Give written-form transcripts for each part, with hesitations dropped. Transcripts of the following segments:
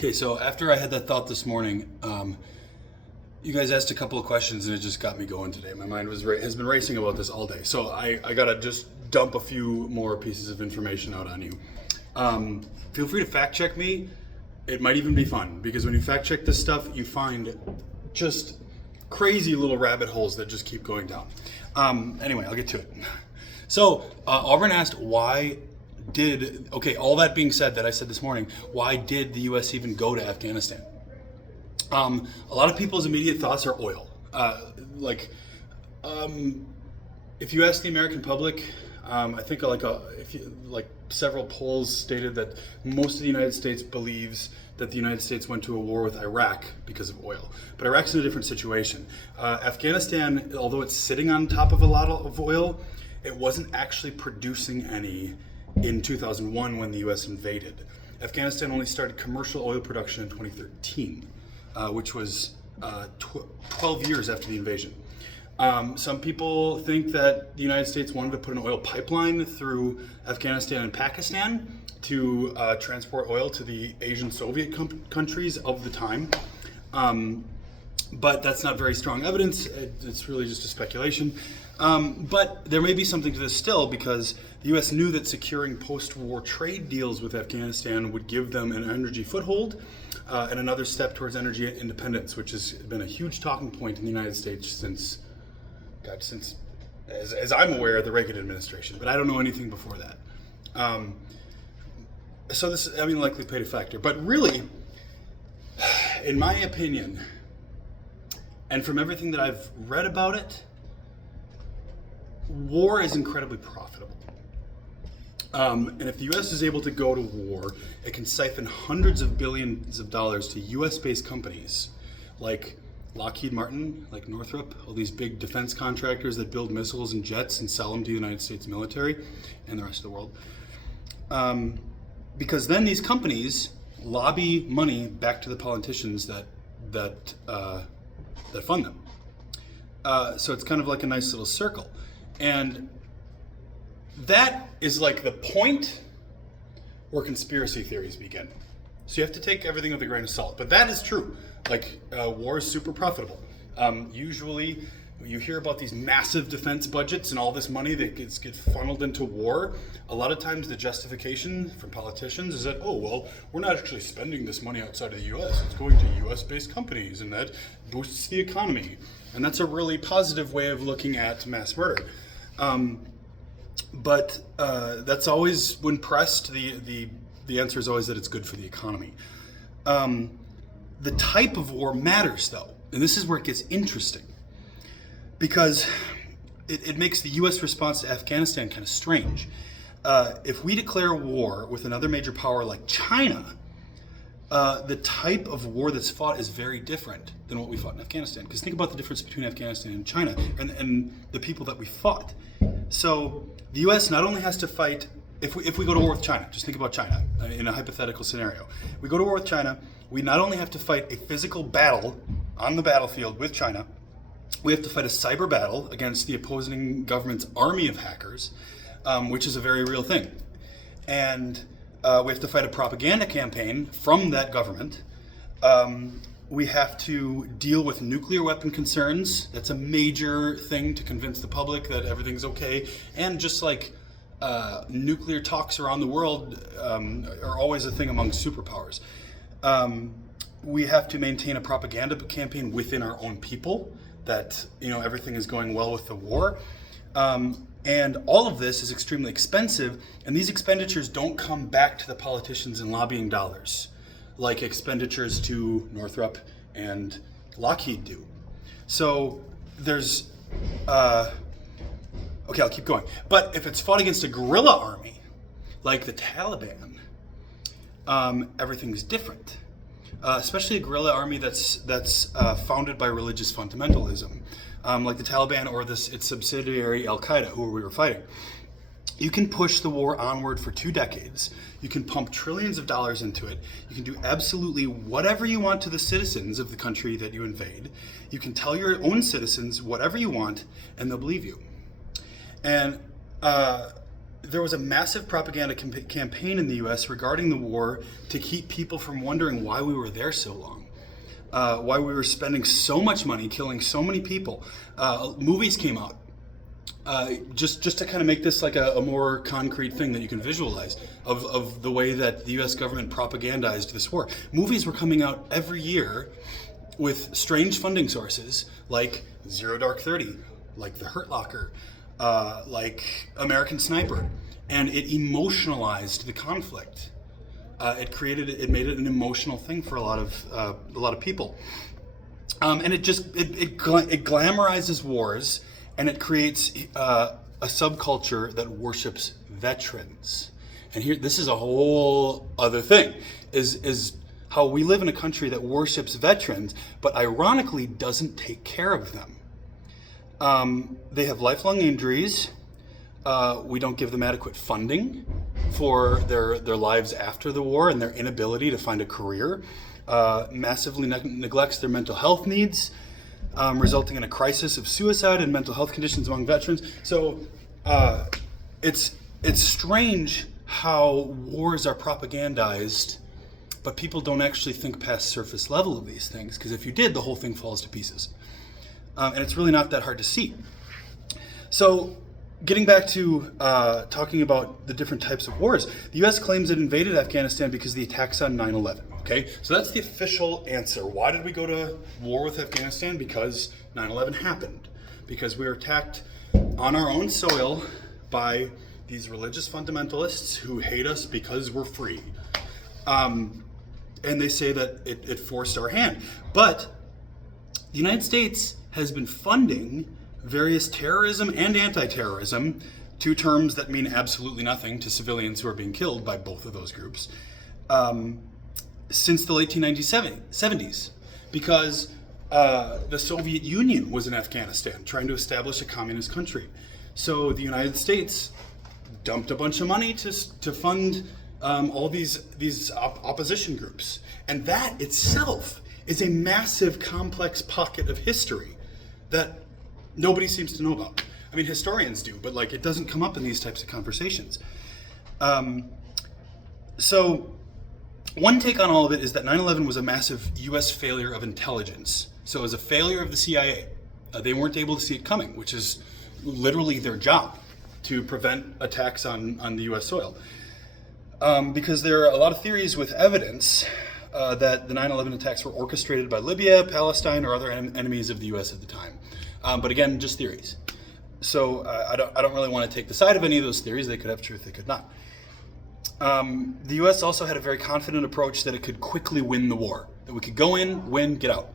Okay, so after I had that thought this morning, you guys asked a couple of questions and it just got me going today. My mind has been racing about this all day. So I gotta just dump a few more pieces of information out on you. Feel free to fact check me. It might even be fun because when you fact check this stuff, you find just crazy little rabbit holes that just keep going down. Anyway, I'll get to it. So Auburn asked all that being said that I said this morning, why did the U.S. even go to Afghanistan? A lot of people's immediate thoughts are oil. If you ask the American public, I think several polls stated that most of the United States believes that the United States went to a war with Iraq because of oil. But Iraq's in a different situation. Afghanistan, although it's sitting on top of a lot of oil, it wasn't actually producing any in 2001 when the U.S. invaded. Afghanistan only started commercial oil production in 2013, which was 12 years after the invasion. Some people think that the United States wanted to put an oil pipeline through Afghanistan and Pakistan to transport oil to the Asian Soviet countries of the time. But that's not very strong evidence. It's really just a speculation. But there may be something to this still because the U.S. knew that securing post-war trade deals with Afghanistan would give them an energy foothold and another step towards energy independence, which has been a huge talking point in the United States since, as I'm aware, the Reagan administration. But I don't know anything before that. So this, likely played a factor. But really, in my opinion, and from everything that I've read about it, war is incredibly profitable. And if the U.S. is able to go to war, it can siphon hundreds of billions of dollars to U.S.-based companies like Lockheed Martin, like Northrop, all these big defense contractors that build missiles and jets and sell them to the United States military and the rest of the world. Because then these companies lobby money back to the politicians that fund them. So it's kind of like a nice little circle. And that is like the point where conspiracy theories begin. So you have to take everything with a grain of salt. But that is true. War is super profitable. Usually you hear about these massive defense budgets and all this money that gets funneled into war. A lot of times the justification from politicians is that, we're not actually spending this money outside of the U.S. It's going to U.S.-based companies, and that boosts the economy. And that's a really positive way of looking at mass murder. But that's always, when pressed, the answer is always that it's good for the economy. The type of war matters, though, and this is where it gets interesting, because it makes the U.S. response to Afghanistan kind of strange. If we declare war with another major power like China, the type of war that's fought is very different than what we fought in Afghanistan. Because think about the difference between Afghanistan and China and the people that we fought. So the U.S. not only has to fight, if we go to war with China, just think about China in a hypothetical scenario. We go to war with China, we not only have to fight a physical battle on the battlefield with China, we have to fight a cyber battle against the opposing government's army of hackers, which is a very real thing. And we have to fight a propaganda campaign from that government. We have to deal with nuclear weapon concerns. That's a major thing to convince the public that everything's okay. And just like nuclear talks around the world are always a thing among superpowers. We have to maintain a propaganda campaign within our own people that everything is going well with the war. And all of this is extremely expensive, and these expenditures don't come back to the politicians in lobbying dollars, like expenditures to Northrop and Lockheed do. So there's, I'll keep going. But if it's fought against a guerrilla army, like the Taliban, everything's different. Especially a guerrilla army that's founded by religious fundamentalism. Like the Taliban or its subsidiary Al-Qaeda, who we were fighting. You can push the war onward for 2 decades. You can pump trillions of dollars into it. You can do absolutely whatever you want to the citizens of the country that you invade. You can tell your own citizens whatever you want, and they'll believe you. And there was a massive propaganda campaign in the U.S. regarding the war to keep people from wondering why we were there so long, why we were spending so much money, killing so many people. Movies came out just to kind of make this like a more concrete thing that you can visualize of the way that the U.S. government propagandized this war. Movies were coming out every year with strange funding sources like Zero Dark 30, like The Hurt Locker, like American Sniper, and it emotionalized the conflict. It made it an emotional thing for a lot of people, and it glamorizes wars, and it creates a subculture that worships veterans. And here, this is a whole other thing: is how we live in a country that worships veterans, but ironically doesn't take care of them. They have lifelong injuries. We don't give them adequate funding for their lives after the war and their inability to find a career. Massively neglects their mental health needs, resulting in a crisis of suicide and mental health conditions among veterans. So it's strange how wars are propagandized, but people don't actually think past surface level of these things, because if you did, the whole thing falls to pieces. And it's really not that hard to see. So getting back to talking about the different types of wars, the U.S. claims it invaded Afghanistan because of the attacks on 9/11. Okay, so that's the official answer. Why did we go to war with Afghanistan? Because 9/11 happened. Because we were attacked on our own soil by these religious fundamentalists who hate us because we're free. And they say that it forced our hand. But the United States has been funding various terrorism and anti-terrorism, two terms that mean absolutely nothing to civilians who are being killed by both of those groups, since the late 1970s, because the Soviet Union was in Afghanistan trying to establish a communist country. So the United States dumped a bunch of money to fund all these opposition groups. And that itself is a massive, complex pocket of history that nobody seems to know about. I mean, historians do, but like it doesn't come up in these types of conversations. So one take on all of it is that 9/11 was a massive U.S. failure of intelligence. So it was a failure of the CIA. They weren't able to see it coming, which is literally their job, to prevent attacks on the U.S. soil. Because there are a lot of theories with evidence that the 9/11 attacks were orchestrated by Libya, Palestine, or other enemies of the U.S. at the time. But again, just theories. So I don't really want to take the side of any of those theories. They could have truth, they could not. The U.S. also had a very confident approach that it could quickly win the war. That we could go in, win, get out.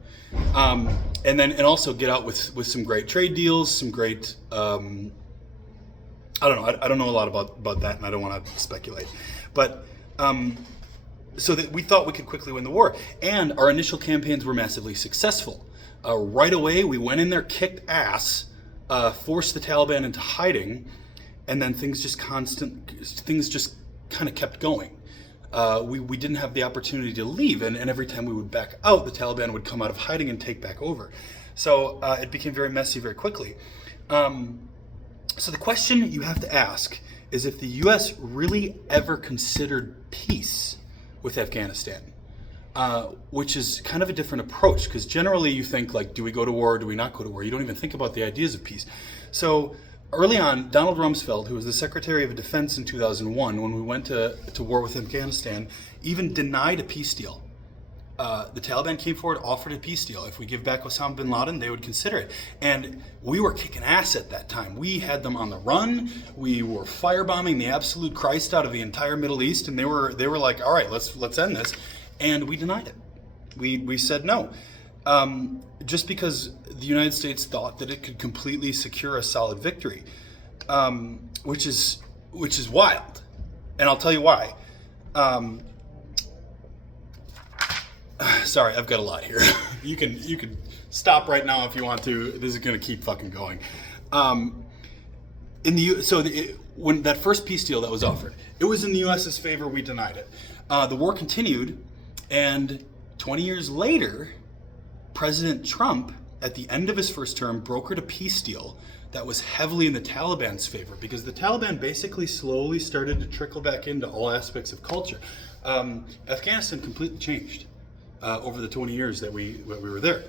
And also get out with some great trade deals, some great... I don't know. I don't know a lot about that, and I don't want to speculate. But so that we thought we could quickly win the war. And our initial campaigns were massively successful. Right away, we went in there, kicked ass, forced the Taliban into hiding, and then things just kind of kept going. We didn't have the opportunity to leave, and every time we would back out, the Taliban would come out of hiding and take back over. So it became very messy very quickly. So the question you have to ask is if the U.S. really ever considered peace with Afghanistan, which is kind of a different approach, because generally you think like, do we go to war or do we not go to war? You don't even think about the ideas of peace. So early on, Donald Rumsfeld, who was the Secretary of Defense in 2001, when we went to war with Afghanistan, even denied a peace deal. The Taliban came forward, offered a peace deal. If we give back Osama bin Laden, they would consider it. And we were kicking ass at that time. We had them on the run. We were firebombing the absolute Christ out of the entire Middle East, and they were like, all right, let's end this. And we denied it. We said no. Just because the United States thought that it could completely secure a solid victory, which is wild. And I'll tell you why. Sorry, I've got a lot here. You can stop right now if you want to. This is going to keep fucking going. When that first peace deal that was offered, it was in the U.S.'s favor. We denied it. The war continued, and 20 years later, President Trump at the end of his first term, brokered a peace deal that was heavily in the Taliban's favor, because the Taliban basically slowly started to trickle back into all aspects of culture. Afghanistan completely changed over the 20 years that we were there.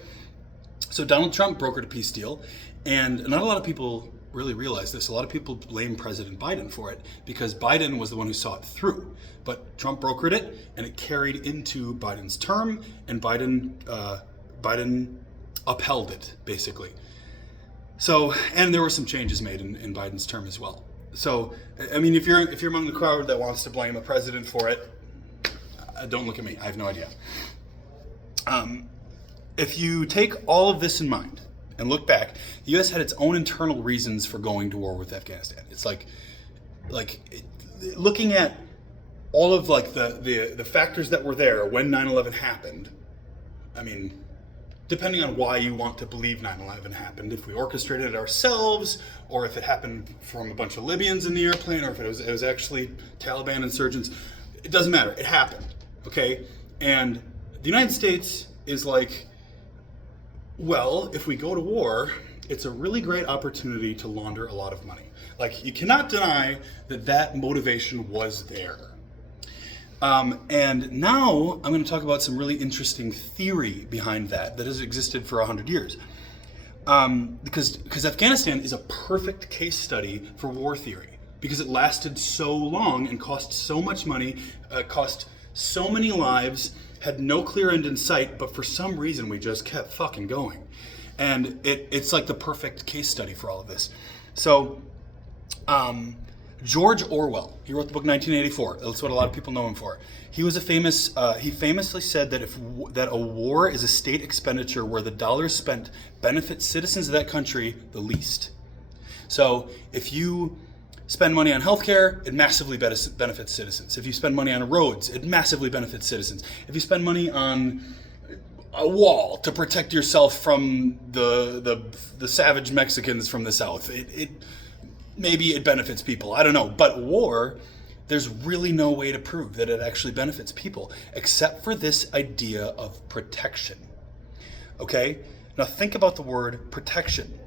So Donald Trump brokered a peace deal, and not a lot of people really realize this. A lot of people blame President Biden for it because Biden was the one who saw it through. But Trump brokered it, and it carried into Biden's term, and Biden upheld it, basically. So, and there were some changes made in Biden's term as well. So, I mean, if you're among the crowd that wants to blame a president for it, don't look at me. I have no idea. If you take all of this in mind and look back, the U.S. had its own internal reasons for going to war with Afghanistan. It's like looking at all of like the factors that were there when 9/11 happened. I mean, depending on why you want to believe 9/11 happened, if we orchestrated it ourselves, or if it happened from a bunch of Libyans in the airplane, or if it was actually Taliban insurgents, it doesn't matter. It happened, okay? And the United States is like, well, if we go to war, it's a really great opportunity to launder a lot of money. Like, you cannot deny that motivation was there. And now I'm going to talk about some really interesting theory behind that has existed for 100 years. Because Afghanistan is a perfect case study for war theory, because it lasted so long and cost so much money, cost so many lives, had no clear end in sight, but for some reason we just kept fucking going. And it's like the perfect case study for all of this. So, George Orwell, he wrote the book 1984. That's what a lot of people know him for. He was he famously said that a war is a state expenditure where the dollars spent benefit citizens of that country the least. So if you spend money on healthcare, it massively benefits citizens. If you spend money on roads, it massively benefits citizens. If you spend money on a wall to protect yourself from the savage Mexicans from the south, maybe it benefits people. I don't know. But war, there's really no way to prove that it actually benefits people, except for this idea of protection. Okay? Now think about the word protection.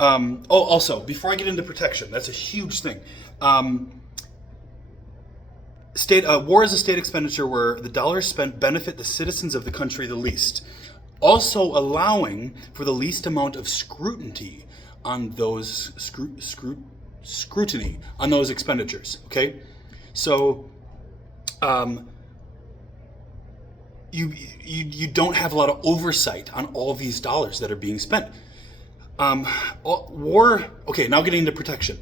Also, before I get into protection, that's a huge thing. War is a state expenditure where the dollars spent benefit the citizens of the country the least, also allowing for the least amount of scrutiny on those scrutiny on those expenditures. Okay, so you don't have a lot of oversight on all of these dollars that are being spent. War. Okay, now getting into protection.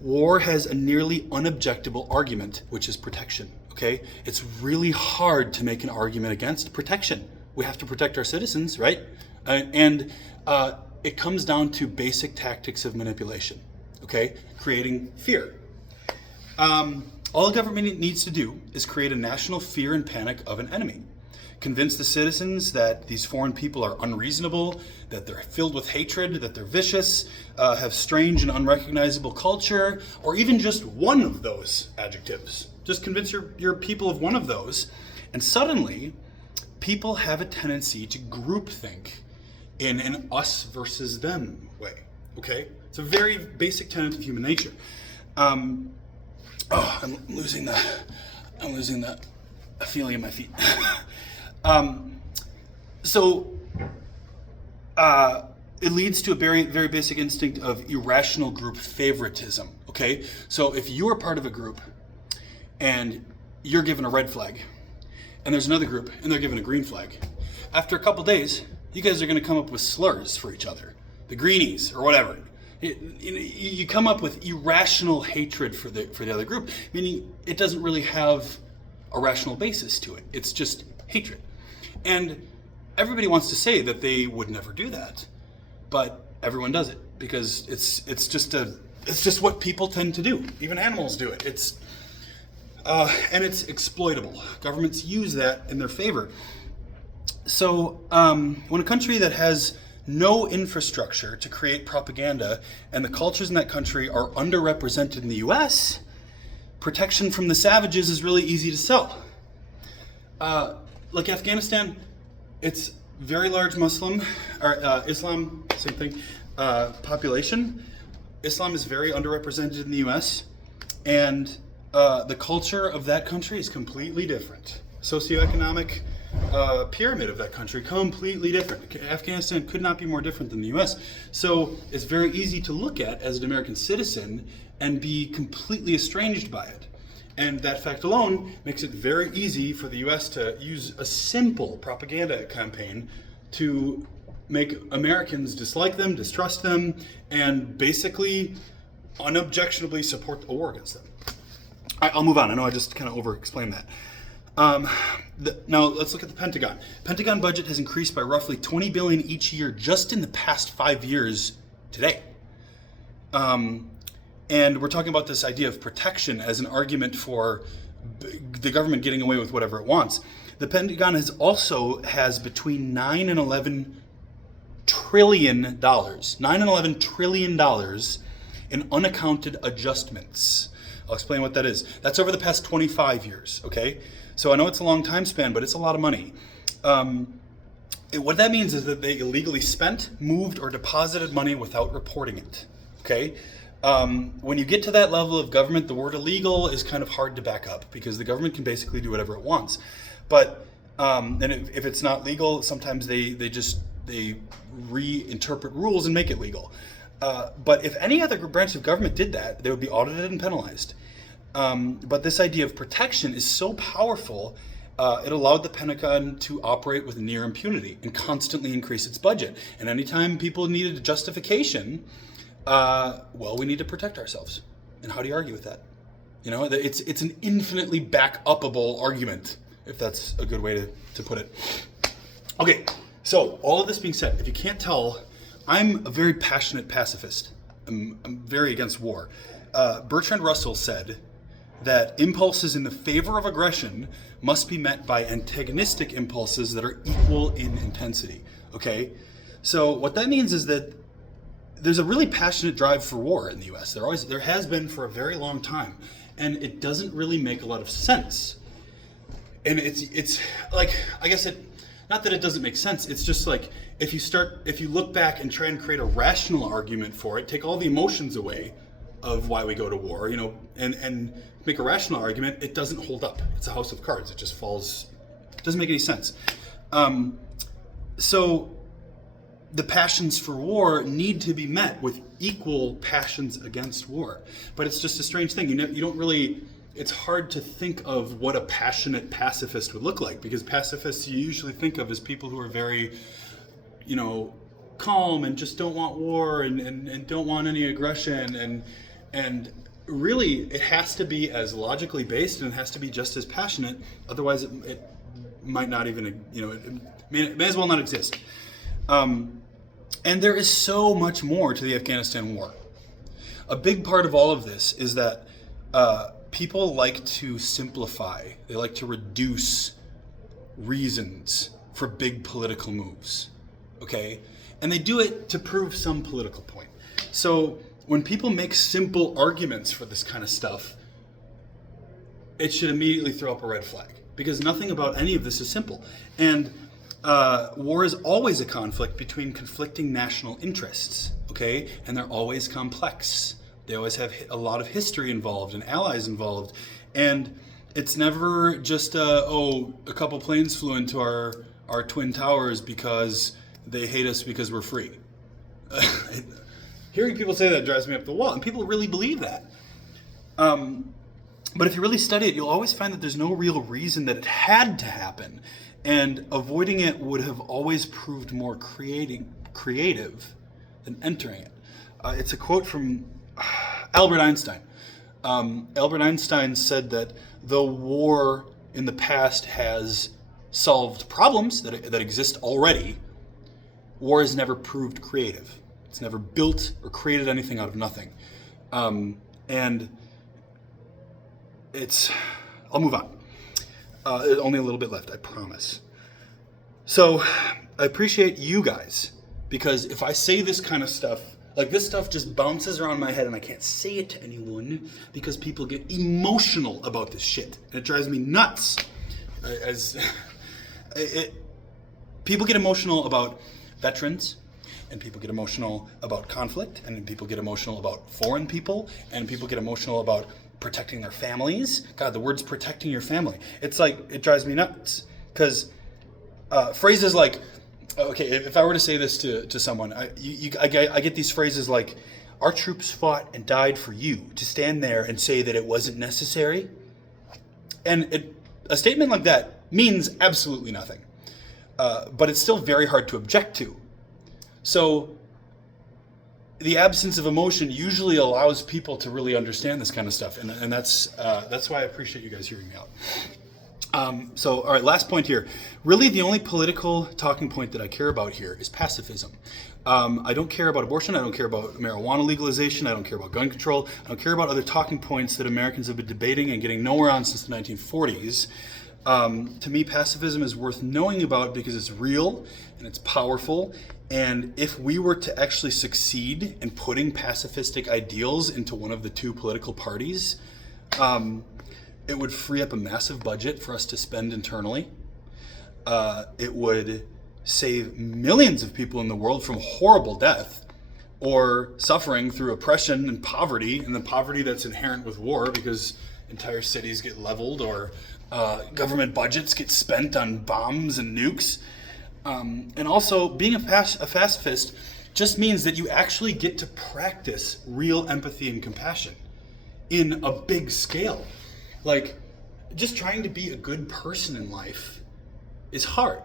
War has a nearly unobjectable argument, which is protection. Okay, it's really hard to make an argument against protection. We have to protect our citizens, right? And it comes down to basic tactics of manipulation. Okay, creating fear. All the government needs to do is create a national fear and panic of an enemy. Convince the citizens that these foreign people are unreasonable, that they're filled with hatred, that they're vicious, have strange and unrecognizable culture, or even just one of those adjectives. Just convince your people of one of those, and suddenly people have a tendency to groupthink in an us versus them way. Okay? It's a very basic tenet of human nature. I'm losing the feeling in my feet. It leads to a very, very basic instinct of irrational group favoritism. Okay, so if you are part of a group and you're given a red flag, and there's another group and they're given a green flag, after a couple days, you guys are going to come up with slurs for each other, the greenies or whatever. You come up with irrational hatred for the other group, meaning it doesn't really have a rational basis to it. It's just hatred. And everybody wants to say that they would never do that, but everyone does it because it's just what people tend to do. Even animals do it. And it's exploitable. Governments use that in their favor. So when a country that has no infrastructure to create propaganda and the cultures in that country are underrepresented in the US, protection from the savages is really easy to sell. Like Afghanistan, it's very large Muslim, or Islam, same thing, population. Islam is very underrepresented in the U.S., and the culture of that country is completely different. Socioeconomic pyramid of that country, completely different. Afghanistan could not be more different than the U.S. So it's very easy to look at as an American citizen and be completely estranged by it. And that fact alone makes it very easy for the U.S. to use a simple propaganda campaign to make Americans dislike them, distrust them, and basically unobjectionably support the war against them. I'll move on. I know I just kind of over-explained that. Now let's look at the Pentagon. Pentagon budget has increased by roughly $20 billion each year just in the past 5 years today. And we're talking about this idea of protection as an argument for the government getting away with whatever it wants. The Pentagon has between $9 and $11 trillion, $9 and $11 trillion in unaccounted adjustments. I'll explain what that is. That's over the past 25 years, okay? So I know it's a long time span, but it's a lot of money. What that means is that they illegally spent, moved, or deposited money without reporting it, okay? When you get to that level of government, the word illegal is kind of hard to back up because the government can basically do whatever it wants. But and if it's not legal, sometimes they reinterpret rules and make it legal. But if any other branch of government did that, they would be audited and penalized. But this idea of protection is so powerful, it allowed the Pentagon to operate with near impunity and constantly increase its budget. And anytime people needed a justification, well, we need to protect ourselves. And how do you argue with that? You know, it's an infinitely back-upable argument, if that's a good way to put it. Okay, so all of this being said, if you can't tell, I'm a very passionate pacifist. I'm very against war. Bertrand Russell said that impulses in the favor of aggression must be met by antagonistic impulses that are equal in intensity. Okay? So what that means is that there's a really passionate drive for war in the U.S. There has been for a very long time, and it doesn't really make a lot of sense. And it's like, I guess not that it doesn't make sense. It's just like if you look back and try and create a rational argument for it, take all the emotions away of why we go to war, you know, and make a rational argument, it doesn't hold up. It's a house of cards. It just falls. It doesn't make any sense. So the passions for war need to be met with equal passions against war. But it's just a strange thing. You don't really. It's hard to think of what a passionate pacifist would look like, because pacifists you usually think of as people who are very, you know, calm and just don't want war and don't want any aggression and really it has to be as logically based and it has to be just as passionate. Otherwise it might not even, you know, it may as well not exist. And there is so much more to the Afghanistan war. A big part of all of this is that people like to simplify. They like to reduce reasons for big political moves, okay? And they do it to prove some political point. So when people make simple arguments for this kind of stuff, it should immediately throw up a red flag, because nothing about any of this is simple. And war is always a conflict between conflicting national interests, okay? And they're always complex. They always have a lot of history involved and allies involved. And it's never just, a couple planes flew into our twin towers because they hate us because we're free. Hearing people say that drives me up the wall, and people really believe that. But if you really study it, you'll always find that there's no real reason that it had to happen. And avoiding it would have always proved more creative than entering it. It's a quote from Albert Einstein. Albert Einstein said that though war in the past has solved problems that exist already, war has never proved creative. It's never built or created anything out of nothing. And I'll move on. Only a little bit left, I promise. So I appreciate you guys, because if I say this kind of stuff, like this stuff just bounces around my head and I can't say it to anyone because people get emotional about this shit. And it drives me nuts. People get emotional about veterans, and people get emotional about conflict, and people get emotional about foreign people, and people get emotional about protecting their families. God, the words protecting your family. It's like, it drives me nuts. Because phrases like, okay, if I were to say this to someone, I get these phrases like, our troops fought and died for you, to stand there and say that it wasn't necessary. And a statement like that means absolutely nothing. But it's still very hard to object to. So the absence of emotion usually allows people to really understand this kind of stuff. And that's why I appreciate you guys hearing me out. So, all right, last point here. Really, the only political talking point that I care about here is pacifism. I don't care about abortion. I don't care about marijuana legalization. I don't care about gun control. I don't care about other talking points that Americans have been debating and getting nowhere on since the 1940s. To me, pacifism is worth knowing about because it's real and it's powerful. And if we were to actually succeed in putting pacifistic ideals into one of the two political parties, it would free up a massive budget for us to spend internally. It would save millions of people in the world from horrible death or suffering through oppression and the poverty that's inherent with war, because entire cities get leveled or government budgets get spent on bombs and nukes. And also, being a pacifist just means that you actually get to practice real empathy and compassion in a big scale. Like, just trying to be a good person in life is hard,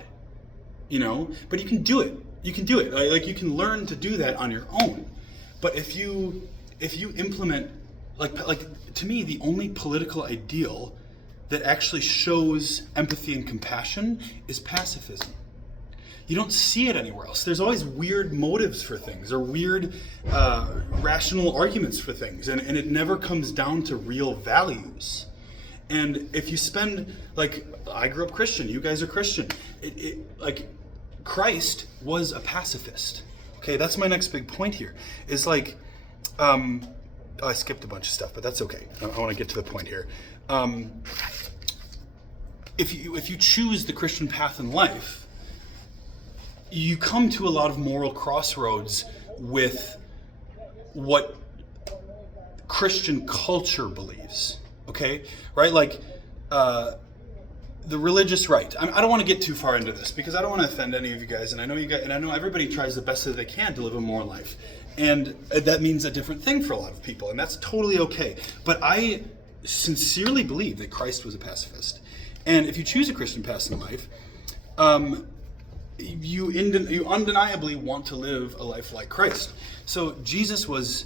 but you can do it. You can do it. Like, you can learn to do that on your own. But if you implement, like to me, the only political ideal that actually shows empathy and compassion is pacifism. You don't see it anywhere else. There's always weird motives for things or weird rational arguments for things, and it never comes down to real values. And if you spend, like, I grew up Christian, you guys are Christian, like, Christ was a pacifist. Okay, that's my next big point here, is like, I skipped a bunch of stuff, but that's okay. I want to get to the point here. If you choose the Christian path in life, you come to a lot of moral crossroads with what Christian culture believes. Okay, right? Like the religious right. I don't want to get too far into this because I don't want to offend any of you guys, and I know you guys, and I know everybody tries the best that they can to live a moral life, and that means a different thing for a lot of people, and that's totally okay. But I sincerely believe that Christ was a pacifist, and if you choose a Christian path in life, you undeniably want to live a life like Christ. So Jesus was.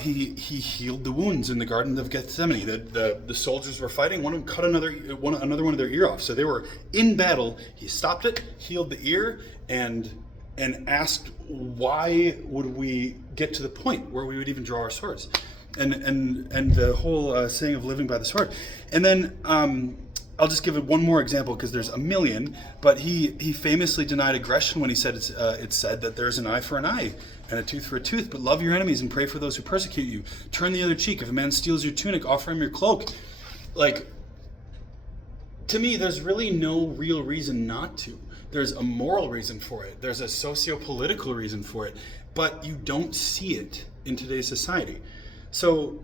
He healed the wounds in the Garden of Gethsemane. The soldiers were fighting. One of them cut another one of their ear off. So they were in battle. He stopped it, healed the ear, and asked, why would we get to the point where we would even draw our swords? And the whole saying of living by the sword. And then I'll just give it one more example because there's a million. But he famously denied aggression when he said it's said that there's an eye for an eye and a tooth for a tooth, but love your enemies and pray for those who persecute you. Turn the other cheek. If a man steals your tunic, offer him your cloak. Like, to me, there's really no real reason not to. There's a moral reason for it. There's a socio-political reason for it, but you don't see it in today's society. So,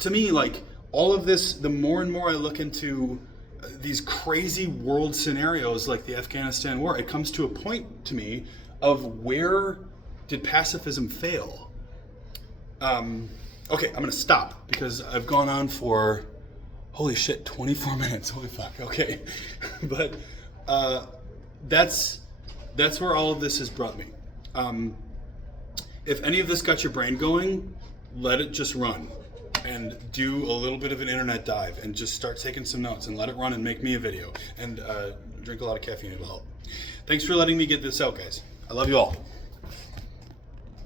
to me, like, all of this, the more and more I look into these crazy world scenarios like the Afghanistan war, it comes to a point to me of where did pacifism fail? Okay, I'm going to stop because I've gone on for, holy shit, 24 minutes. Holy fuck, okay. But that's where all of this has brought me. If any of this got your brain going, let it just run. And do a little bit of an internet dive and just start taking some notes and let it run and make me a video. And drink a lot of caffeine, it'll help. Thanks for letting me get this out, guys. I love you all.